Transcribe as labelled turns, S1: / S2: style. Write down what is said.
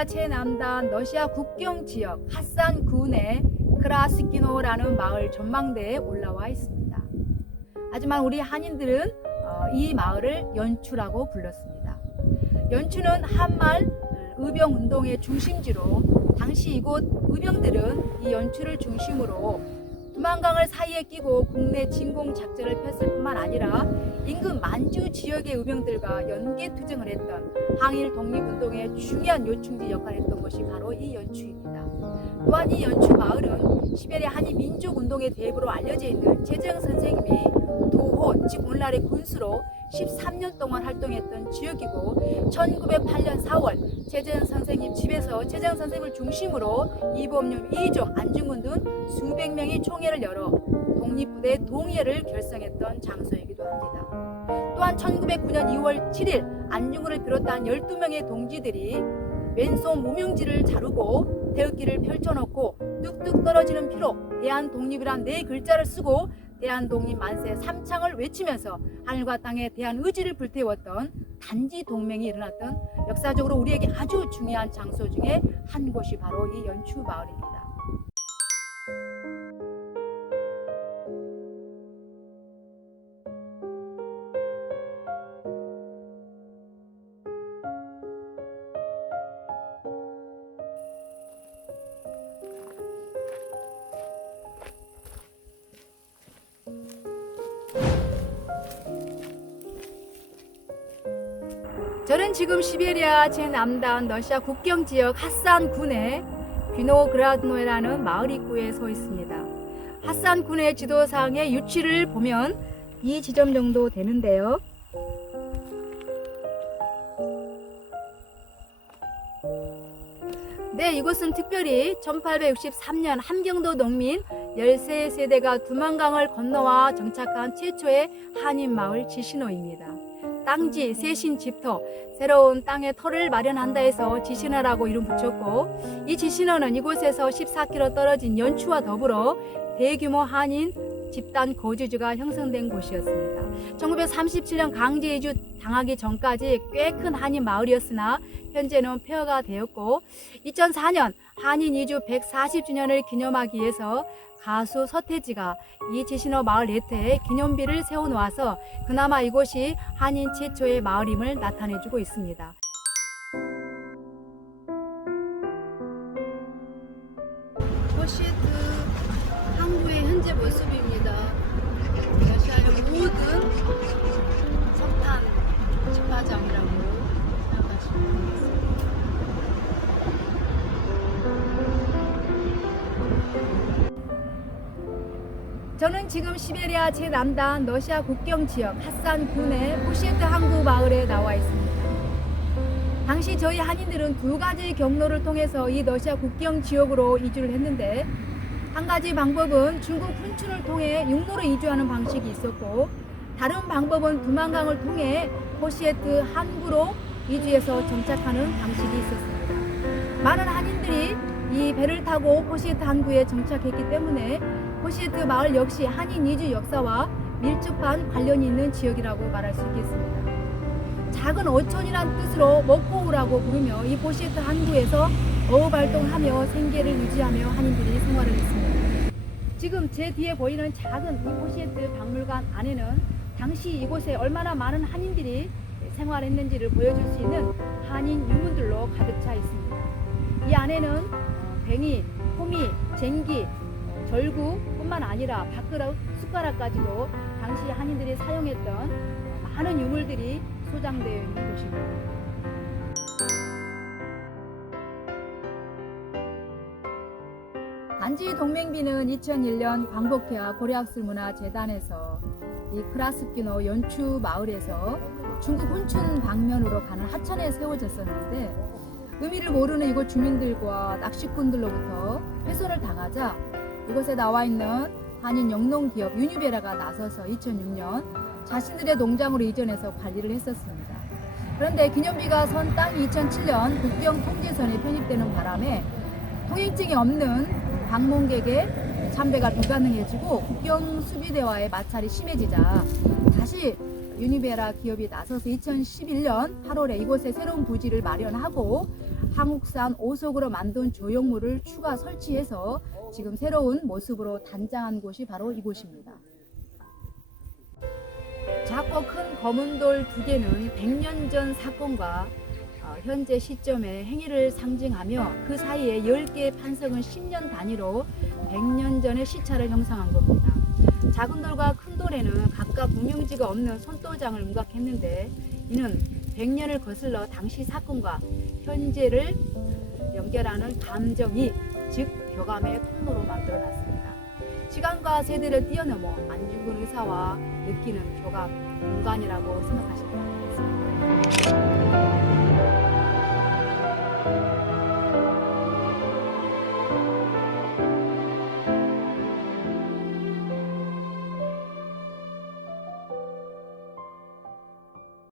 S1: 시베리아 최남단 러시아 국경 지역 하산 군의 크라스키노라는 마을 전망대에 올라와 있습니다. 하지만 우리 한인들은 어, 이 마을을 연추라고 불렀습니다. 연추는 한말 의병 운동의 중심지로 당시 이곳 의병들은 이 연추를 중심으로 두만강을 사이에 끼고 국내 진공 작전을 폈을 뿐만 아니라 인근 만주 지역의 의병들과 연계 투쟁을 했던 항일 독립운동의 중요한 요충지 역할을 했던 것이 바로 이 연추입니다. 또한 이 연추 마을은 시베리아 한인 민족 운동의 대부로 알려져 있는 최재형 선생님이 도호 즉 오늘날의 군수로 13년 동안 활동했던 지역이고 1908년 4월 최재형 선생님 집에서 최재형 선생님을 중심으로 이범용, 이종, 안중근 등 수백 명이 총회를 열어 독립부대 동의회를 결성했던 장소이기도 합니다. 또한 1909년 2월 7일 안중근을 비롯한 12명의 동지들이 왼손 무명지를 자르고 태극기를 펼쳐놓고 뚝뚝 떨어지는 피로 대한 독립이란 네 글자를 쓰고 대한독립 만세 삼창을 외치면서 하늘과 땅에 대한 의지를 불태웠던 단지 동맹이 일어났던 역사적으로 우리에게 아주 중요한 장소 중에 한 곳이 바로 이 연추 마을입니다. 저는 지금 시베리아 제남단 러시아 국경 지역 하산 군의 비노그라드노라는 마을 입구에 서 있습니다. 하산 군의 지도상의 위치를 보면 이 지점 정도 되는데요. 네, 이곳은 특별히 1863년 함경도 농민 13세대가 두만강을 건너와 정착한 최초의 한인 마을 지신호입니다. 땅지, 세신 집터, 새로운 땅에 터를 마련한다 해서 지신호라고 이름 붙였고 이 지신호는 이곳에서 14km 떨어진 연추와 더불어 대규모 한인 집단 거주지가 형성된 곳이었습니다. 1937년 강제 이주 당하기 전까지 꽤 큰 한인 마을이었으나 현재는 폐허가 되었고 2004년 한인 이주 140주년을 기념하기 위해서 가수 서태지가 이 지신호 마을 네트에 기념비를 세워놓아서 그나마 이곳이 한인 최초의 마을임을 나타내주고 있습니다. 포시에트 항구의 현재 모습입 저는 지금 시베리아 제남단 러시아 국경 지역 하산 군의 포시에트 항구 마을에 나와 있습니다. 당시 저희 한인들은 두 가지 경로를 통해서 이 러시아 국경 지역으로 이주를 했는데 한 가지 방법은 중국 훈춘을 통해 육로로 이주하는 방식이 있었고 다른 방법은 두만강을 통해 포시에트 항구로 이주해서 정착하는 방식이 있었습니다. 많은 한인들이 이 배를 타고 포시에트 항구에 정착했기 때문에 포시에트 마을 역시 한인 이주 역사와 밀접한 관련이 있는 지역이라고 말할 수 있겠습니다. 작은 어촌이란 뜻으로 먹고우라고 부르며 이 포시에트 항구에서 어업 활동하며 생계를 유지하며 한인들이 생활을 했습니다. 지금 제 뒤에 보이는 작은 이 포시에트 박물관 안에는 당시 이곳에 얼마나 많은 한인들이 생활했는지를 보여줄 수 있는 한인 유물들로 가득 차 있습니다. 이 안에는 어, 뱅이, 호미, 쟁기, 어, 절구뿐만 아니라 밥그릇, 숟가락까지도 당시 한인들이 사용했던 많은 유물들이 소장되어 있는 곳입니다. 단지 동맹비는 2001년 광복회와 고려학술문화재단에서 이 크라스키노 연추 마을에서 중국 훈춘 방면으로 가는 하천에 세워졌었는데 의미를 모르는 이곳 주민들과 낚시꾼들로부터 훼손을 당하자 이곳에 나와 있는 한인 영농 기업 유니베라가 나서서 2006년 자신들의 농장으로 이전해서 관리를 했었습니다. 그런데 기념비가 선 땅이 2007년 국경 통제선에 편입되는 바람에 통행증이 없는 방문객의 참배가 불가능해지고 국경 수비대와의 마찰이 심해지자 다시 유니베라 기업이 나서서 2011년 8월에 이곳에 새로운 부지를 마련하고 황옥산 오석으로 만든 조형물을 추가 설치해서 지금 새로운 모습으로 단장한 곳이 바로 이곳입니다. 작고 큰 검은 돌 두 개는 100년 전 사건과 어, 현재 시점의 행위를 상징하며 그 사이에 10개의 판석은 10년 단위로 100년 전의 시차를 형상한 겁니다. 작은 돌과 큰 돌에는 각각 무명지가 없는 손도장을 음각했는데 이는 100년을 거슬러 당시 사건과 현재를 연결하는 감정이 즉 교감의 통로로 만들어놨습니다. 시간과 세대를 뛰어넘어 안 죽은 의사와 느끼는 교감 공간이라고 생각하시면 되겠습니다.